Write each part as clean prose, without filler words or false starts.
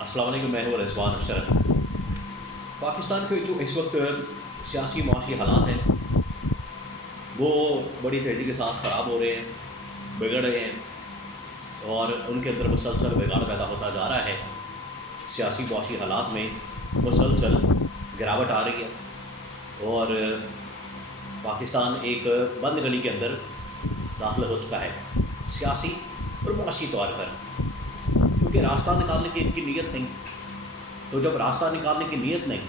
السلام علیکم، میں ہوں رضوان اشرف۔ پاکستان کے جو اس وقت سیاسی معاشی حالات ہیں وہ بڑی تیزی کے ساتھ خراب ہو رہے ہیں، بگڑ رہے ہیں، اور ان کے اندر مسلسل بگاڑ پیدا ہوتا جا رہا ہے۔ سیاسی معاشی حالات میں مسلسل گراوٹ آ رہی ہے، اور پاکستان ایک بند گلی کے اندر داخل ہو چکا ہے، سیاسی اور معاشی طور پر، کیونکہ راستہ نکالنے کی ان کی نیت نہیں۔ تو جب راستہ نکالنے کی نیت نہیں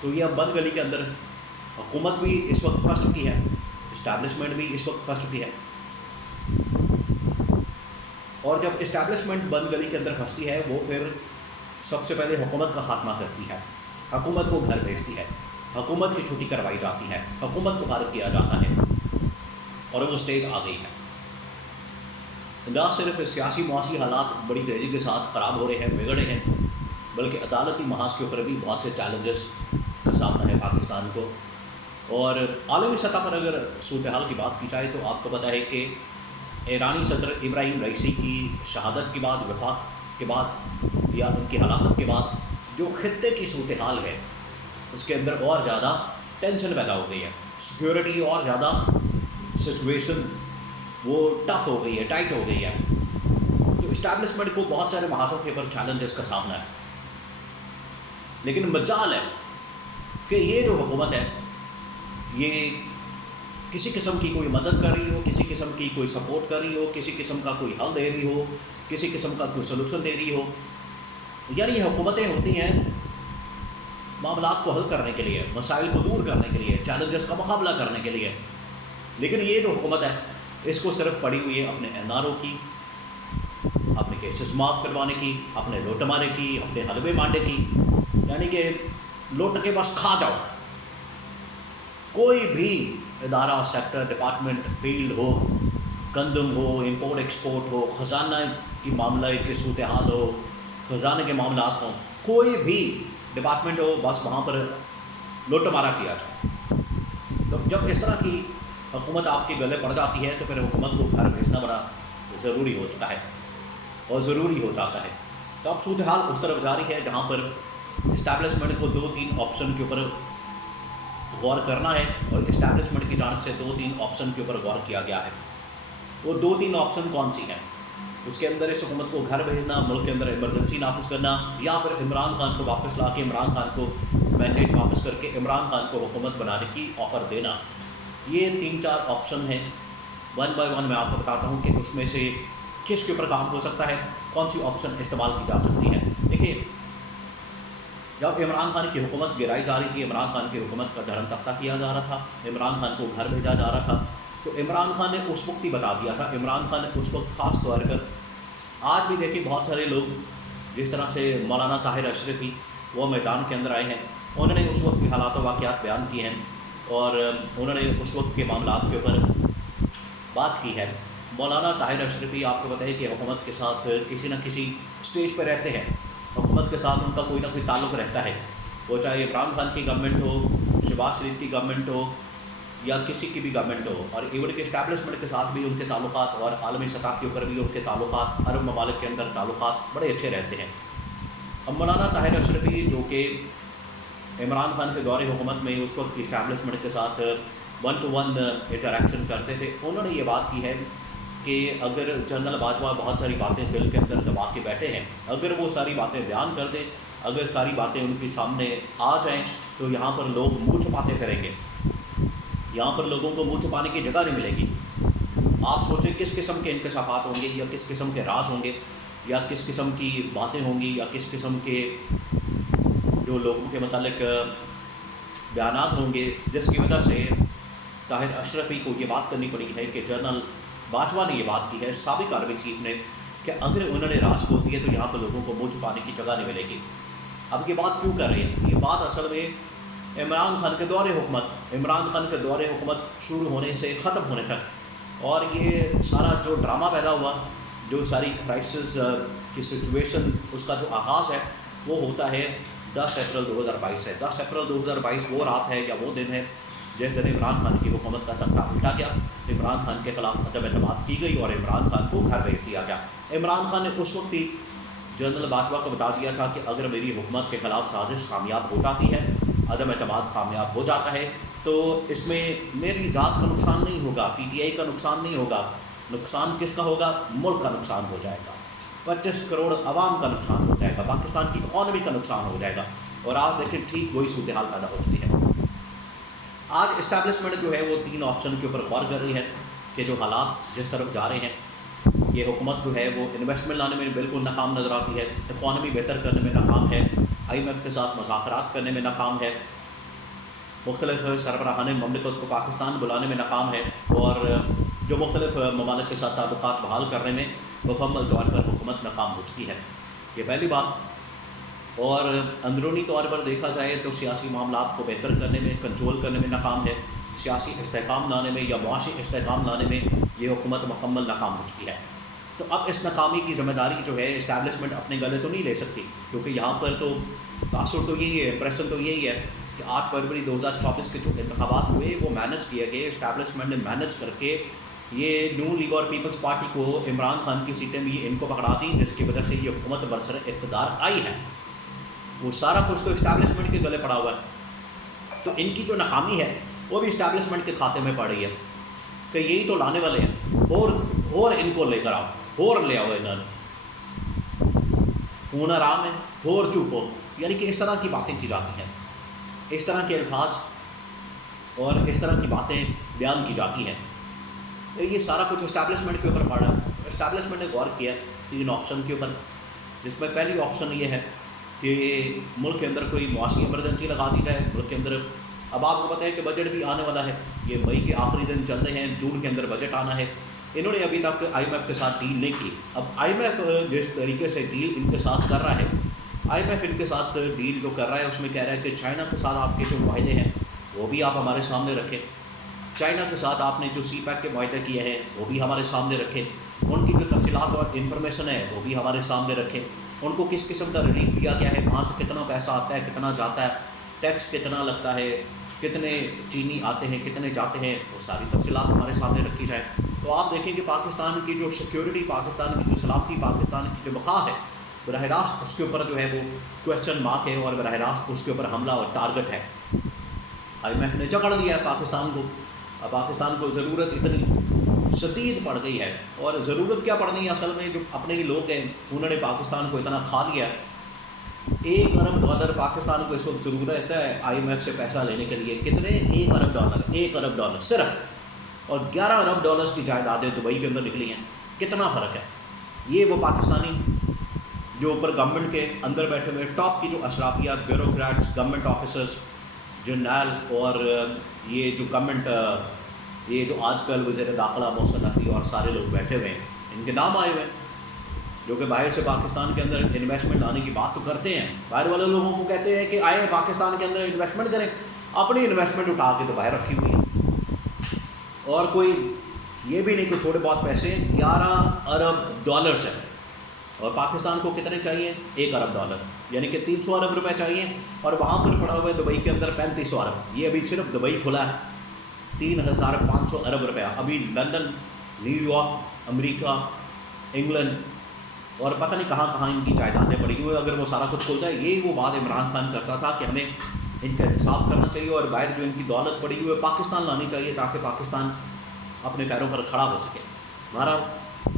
تو یہ اب بند گلی کے اندر حکومت بھی اس وقت پھنس چکی ہے، اسٹیبلشمنٹ بھی اس وقت پھنس چکی ہے، اور جب اسٹیبلشمنٹ بند گلی کے اندر پھنستی ہے وہ پھر سب سے پہلے حکومت کا خاتمہ کرتی ہے، حکومت کو گھر بھیجتی ہے، حکومت کی چھٹی کروائی جاتی ہے، حکومت کو فارغ کیا جاتا ہے، اور وہ اسٹیج آ گئی ہے۔ نہ صرف سیاسی معاشی حالات بڑی تیزی کے ساتھ خراب ہو رہے ہیں، بگڑ رہے ہیں، بلکہ عدالتی محاذ کے اوپر بھی بہت سے چیلنجز کا سامنا ہے پاکستان کو۔ اور عالمی سطح پر اگر صورتحال کی بات کی جائے تو آپ کو پتہ ہے کہ ایرانی صدر ابراہیم رئیسی کی شہادت کے بعد، وفات کے بعد، یا ان کی ہلاکت کے بعد جو خطے کی صورتحال ہے اس کے اندر اور زیادہ ٹینشن پیدا ہو گئی ہے، سیکیورٹی اور زیادہ سچویشن وہ ٹف ہو گئی ہے، ٹائٹ ہو گئی ہے۔ تو اسٹیبلشمنٹ کو بہت سارے محاذوں کے اوپر چیلنجز کا سامنا ہے، لیکن مجال ہے کہ یہ جو حکومت ہے یہ کسی قسم کی کوئی مدد کر رہی ہو، کسی قسم کی کوئی سپورٹ کر رہی ہو، کسی قسم کا کوئی حل دے رہی ہو، کسی قسم کا کوئی سلوشن دے رہی ہو۔ یعنی یہ حکومتیں ہوتی ہیں معاملات کو حل کرنے کے لیے، مسائل کو دور کرنے کے لیے، چیلنجز کا مقابلہ کرنے کے لیے، لیکن یہ جو حکومت ہے اس کو صرف پڑی ہوئی ہے اپنے این آر او کی، اپنے کیسز معاف کروانے کی، اپنے لوٹ مارے کی، اپنے حلوے مانڈے کی، یعنی کہ لوٹ کے بس کھا جاؤ۔ کوئی بھی ادارہ، سیکٹر، ڈپارٹمنٹ، فیلڈ ہو، گندم ہو، امپورٹ ایکسپورٹ ہو، خزانہ کی معاملہ کی صورتحال ہو، خزانے کے معاملات ہوں، کوئی بھی ڈپارٹمنٹ ہو، بس وہاں پر لوٹ مارا کیا جائے۔ تو جب اس طرح کی حکومت آپ کے گلے پڑ جاتی ہے تو پھر حکومت کو گھر بھیجنا بڑا ضروری ہو چکا ہے اور ضروری ہو جاتا ہے۔ تو اب صورتحال اس طرف جاری ہے جہاں پر اسٹیبلشمنٹ کو 2-3 آپشن کے اوپر غور کرنا ہے، اور اسٹیبلشمنٹ کی جانب سے 2-3 آپشن کے اوپر غور کیا گیا ہے۔ وہ 2-3 آپشن کون سی ہیں؟ اس کے اندر اس حکومت کو گھر بھیجنا، ملک کے اندر ایمرجنسی نافذ کرنا، یا پھر عمران خان کو واپس لا کے عمران خان کو مینڈیٹ واپس کر کے عمران خان کو حکومت بنانے کی آفر دینا۔ یہ 3-4 آپشن ہیں، ون بائی ون میں آپ کو بتاتا ہوں کہ اس میں سے کس کے اوپر کام ہو سکتا ہے، کون سی آپشن استعمال کی جا سکتی ہے۔ دیکھیے، جب عمران خان کی حکومت گرائی جا رہی تھی، عمران خان کی حکومت کا دھرم تختہ کیا جا رہا تھا، عمران خان کو گھر بھیجا جا رہا تھا، تو عمران خان نے اس وقت ہی بتا دیا تھا، عمران خان نے اس وقت خاص طور پر، آج بھی دیکھیں بہت سارے لوگ جس طرح سے مولانا طاہر اشرفی وہ میدان کے اندر آئے ہیں، انہوں نے اس وقت کے حالات و واقعات بیان کیے ہیں، اور انہوں نے اس وقت کے معاملات کے اوپر بات کی ہے۔ مولانا طاہر اشرفی آپ کو بتائے کہ حکومت کے ساتھ کسی نہ کسی اسٹیج پہ رہتے ہیں، حکومت کے ساتھ ان کا کوئی نہ کوئی تعلق رہتا ہے، وہ چاہے عمران خان کی گورنمنٹ ہو، شہباز شریف کی گورنمنٹ ہو، یا کسی کی بھی گورنمنٹ ہو، اور ایون کے اسٹیبلشمنٹ کے ساتھ بھی ان کے تعلقات، اور عالمی سطح کے اوپر بھی ان کے تعلقات، عرب ممالک کے اندر تعلقات بڑے اچھے رہتے ہیں۔ اب مولانا طاہر اشرفی جو کہ عمران خان کے دور حکومت میں اس وقت کی اسٹیبلشمنٹ کے ساتھ 1-to-1 انٹریکشن کرتے تھے، انہوں نے یہ بات کی ہے کہ اگر جنرل باجوہ بہت ساری باتیں دل کے اندر دبا کے بیٹھے ہیں، اگر وہ ساری باتیں بیان کر دیں، اگر ساری باتیں ان کے سامنے آ جائیں تو یہاں پر لوگ منہ چھپاتے پھریں گے، یہاں پر لوگوں کو منہ چھپانے کی جگہ نہیں ملے گی۔ آپ سوچیں کس قسم کے انکشافات ہوں گے، یا کس قسم کے راز ہوں گے، یا کس قسم کی باتیں ہوں گی، یا کس قسم کے جو لوگوں کے متعلق بیانات ہوں گے، جس کی وجہ سے طاہر اشرفی کو یہ بات کرنی پڑی ہے کہ جنرل باجوہ نے یہ بات کی ہے، سابق آرمی چیف نے، کہ اگر انہوں نے راز کھول دیے تو یہاں پر لوگوں کو منہ چھپانے کی جگہ نہیں ملے گی۔ اب یہ بات کیوں کر رہے ہیں؟ یہ بات اصل میں عمران خان کے دور حکومت، عمران خان کے دور حکومت شروع ہونے سے ختم ہونے تک، اور یہ سارا جو ڈرامہ پیدا ہوا، جو ساری کرائسس کی سچویشن، اس کا جو آغاز ہے وہ ہوتا ہے 10 اپریل 2022 سے۔ 10 اپریل 2022 وہ رات ہے یا وہ دن ہے جس دن عمران خان کی حکومت کا تختہ الٹا گیا، عمران خان کے خلاف عدم اعتماد کی گئی اور عمران خان کو گھر بھیج دیا گیا۔ عمران خان نے اس وقت ہی جنرل باجوہ کو بتا دیا تھا کہ اگر میری حکومت کے خلاف سازش کامیاب ہو جاتی ہے، عدم اعتماد کامیاب ہو جاتا ہے، تو اس میں میری ذات کا نقصان نہیں ہوگا، پی ٹی آئی کا نقصان نہیں ہوگا، نقصان کس کا ہوگا؟ ملک کا نقصان ہو جائے گا، 25 کروڑ عوام کا نقصان ہو جائے گا، پاکستان کی اکانومی کا نقصان ہو جائے گا۔ اور آج دیکھیں ٹھیک وہی صورتحال پیدا ہو چکی ہے۔ آج اسٹیبلشمنٹ جو ہے وہ 3 آپشن کے اوپر غور کر رہی ہے کہ جو حالات جس طرف جا رہے ہیں، یہ حکومت جو ہے وہ انویسٹمنٹ لانے میں بالکل ناکام نظر آتی ہے، اکانومی بہتر کرنے میں ناکام ہے، آئی ایم ایف کے ساتھ مذاکرات کرنے میں ناکام ہے، مختلف سربراہان مملکت کو پاکستان بلانے میں ناکام ہے، اور جو مختلف ممالک کے ساتھ تعلقات بحال کرنے میں مکمل طور پر حکومت ناکام ہو چکی ہے۔ یہ پہلی بات۔ اور اندرونی طور پر دیکھا جائے تو سیاسی معاملات کو بہتر کرنے میں، کنٹرول کرنے میں ناکام ہے، سیاسی استحکام لانے میں یا معاشی استحکام لانے میں یہ حکومت مکمل ناکام ہو چکی ہے۔ تو اب اس ناکامی کی ذمہ داری جو ہے اسٹیبلشمنٹ اپنے گلے تو نہیں لے سکتی، کیونکہ یہاں پر تو تاثر تو یہی ہے، امپریشن تو یہی ہے کہ 8 فروری 2024 کے جو انتخابات ہوئے وہ مینج کیے گئے، اسٹیبلشمنٹ نے مینج کر کے یہ نون لیگ اور پیپلز پارٹی کو، عمران خان کی سیٹیں بھی ان کو پکڑا دیں، جس کی وجہ سے یہ حکومت برسر اقتدار آئی ہے۔ وہ سارا کچھ تو اسٹیبلشمنٹ کے گلے پڑا ہوا ہے، تو ان کی جو ناکامی ہے وہ بھی اسٹیبلشمنٹ کے کھاتے میں پڑ رہی ہے کہ یہی تو لانے والے ہیں، اور ان کو لے کر آؤ، اور لے آؤ انہوں نے، خون آرام ہے، اور چوپو، یعنی کہ اس طرح کی باتیں کی جاتی ہیں، اس طرح کے الفاظ اور اس طرح کی باتیں بیان کی جاتی ہیں۔ یہ سارا کچھ اسٹیبلشمنٹ کے اوپر پڑا ہے۔ اسٹیبلشمنٹ نے غور کیا 3 آپشن کے اوپر، جس میں پہلی آپشن یہ ہے کہ ملک کے اندر کوئی معاشی ایمرجنسی لگا دی جائے۔ ملک کے اندر اب آپ کو پتہ ہے کہ بجٹ بھی آنے والا ہے، یہ مئی کے آخری دن چل رہے ہیں، جون کے اندر بجٹ آنا ہے۔ انہوں نے ابھی تک آئی ایم ایف کے ساتھ ڈیل نہیں کی۔ اب آئی ایم ایف جس طریقے سے ڈیل ان کے ساتھ کر رہا ہے، آئی ایم ایف ان کے ساتھ ڈیل جو کر رہا ہے اس میں کہہ رہا ہے کہ چائنا کے ساتھ آپ کے جو معاہدے ہیں وہ بھی آپ ہمارے سامنے رکھیں، چائنا کے ساتھ آپ نے جو سی پیک کے معاہدے کیے ہیں وہ بھی ہمارے سامنے رکھیں، ان کی جو تفصیلات اور انفارمیشن ہے وہ بھی ہمارے سامنے رکھیں، ان کو کس قسم کا ریلیف دیا گیا ہے، وہاں سے کتنا پیسہ آتا ہے، کتنا جاتا ہے، ٹیکس کتنا لگتا ہے، کتنے چینی آتے ہیں، کتنے جاتے ہیں، وہ ساری تفصیلات ہمارے سامنے رکھی جائیں۔ تو آپ دیکھیں کہ پاکستان کی جو سیکیورٹی، پاکستان کی جو سلامتی، پاکستان کی جو بقا ہے، براہ راست اس کے اوپر جو ہے وہ کویشچن مارک ہے، اور براہ راست اس کے اوپر حملہ اور ٹارگٹ ہے۔ آئی ایم ایف نے جکڑ دیا ہے پاکستان کو۔ اب پاکستان کو ضرورت اتنی شدید پڑ گئی ہے، اور ضرورت کیا پڑنی ہے اصل میں، جو اپنے ہی لوگ ہیں انہوں نے پاکستان کو اتنا کھا لیا۔ $1 ارب پاکستان کو اس وقت ضرورت ہے آئی ایم ایف سے پیسہ لینے کے لیے۔ کتنے؟ $1 ارب صرف، اور $11 ارب کی جائیدادیں دبئی کے اندر نکلی ہیں۔ کتنا فرق ہے؟ یہ وہ پاکستانی جو اوپر گورنمنٹ کے اندر بیٹھے ہوئے ٹاپ کی جو اشرافیہ، بیوروکریٹس، گورنمنٹ آفیسرز، جرنیل، اور یہ جو گورنمنٹ، یہ جو آج کل وزیر داخلہ محسن نقوی اور سارے لوگ بیٹھے ہوئے ہیں، ان کے نام آئے ہوئے ہیں، جو کہ باہر سے پاکستان کے اندر انویسٹمنٹ لانے کی بات تو کرتے ہیں، باہر والے لوگوں کو کہتے ہیں کہ آئے پاکستان کے اندر انویسٹمنٹ کریں، اپنی انویسٹمنٹ اٹھا کے تو باہر رکھی ہوئی ہے، اور کوئی یہ بھی نہیں کہ تھوڑے بہت پیسے $11 ارب ہیں، اور پاکستان کو کتنے چاہیے؟ $1 ارب، یعنی کہ 300 ارب روپے چاہیے، اور وہاں پر پڑا ہوا ہے دبئی کے اندر 3500 ارب۔ یہ ابھی صرف دبئی کھلا ہے، 3500 ارب روپیہ۔ ابھی لندن، نیو یارک، امریکہ، انگلینڈ اور پتہ نہیں کہاں کہاں ان کی جائیدادیں پڑی ہوئی ہیں۔ اگر وہ سارا کچھ کھل جائے، یہی وہ بات عمران خان کرتا تھا کہ ہمیں ان کا حساب کرنا چاہیے، اور باہر جو ان کی دولت پڑی ہوئی ہے پاکستان لانی چاہیے، تاکہ پاکستان اپنے پیروں پر کھڑا ہو سکے۔ ہمارا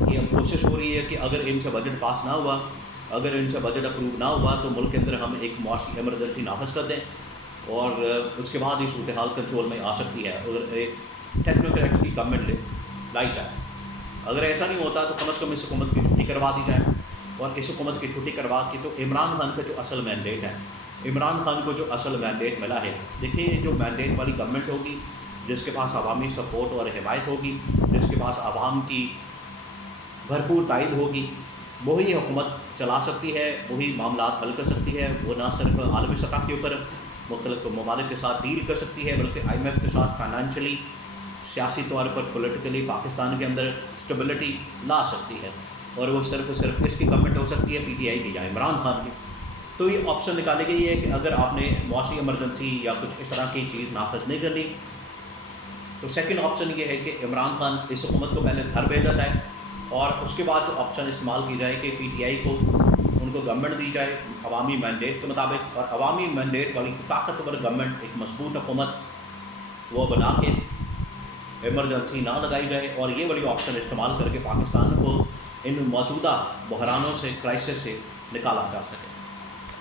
یہ کوشش ہو رہی ہے کہ اگر ان سے بجٹ پاس نہ ہوا، اگر ان سے بجٹ اپروو نہ ہوا، تو ملک کے اندر ہم ایک معاشی ایمرجنسی نافذ کر دیں، اور اس کے بعد یہ صورتحال کنٹرول میں آ سکتی ہے، اگر ایک ٹیکنوکریٹس کی گورنمنٹ لائی جائے۔ اگر ایسا نہیں ہوتا تو کم از کم اس حکومت کی چھٹی کروا دی جائے، اور اس حکومت کی چھٹی کروا کے تو عمران خان کا جو اصل مینڈیٹ ہے، عمران خان کو جو اصل مینڈیٹ ملا ہے، دیکھیں جو مینڈیٹ والی گورنمنٹ ہوگی، جس کے پاس عوامی سپورٹ اور حمایت ہوگی، جس کے پاس عوام کی بھرپور تائید ہوگی، وہی حکومت چلا سکتی ہے، وہی معاملات حل کر سکتی ہے۔ وہ نہ صرف عالمی سطح کے اوپر مختلف ممالک کے ساتھ ڈیل کر سکتی ہے، بلکہ آئی ایم ایف کے ساتھ فائنینشلی، سیاسی طور پر پولیٹیکلی پاکستان کے اندر اسٹیبلٹی لا سکتی ہے، اور وہ صرف اس کی گورنمنٹ ہو سکتی ہے، پی ٹی آئی کی یا عمران خان کی۔ تو یہ آپشن نکالی گئی ہے کہ اگر آپ نے معاشی ایمرجنسی یا کچھ اس طرح کی چیز نافذ نہیں کرنی، تو سیکنڈ آپشن یہ ہے کہ عمران خان اس حکومت کو پہلے گھر بھیجا جائے، اور اس کے بعد جو آپشن استعمال کی جائے کہ پی ٹی آئی کو ان کو کو گورنمنٹ دی جائے عوامی مینڈیٹ کے مطابق، اور عوامی مینڈیٹ والی طاقتور گورنمنٹ، ایک مضبوط حکومت وہ بنا کے ایمرجنسی نہ لگائی جائے، اور یہ والی آپشن استعمال کر کے پاکستان کو ان موجودہ بحرانوں سے، کرائسس سے نکالا جا سکے۔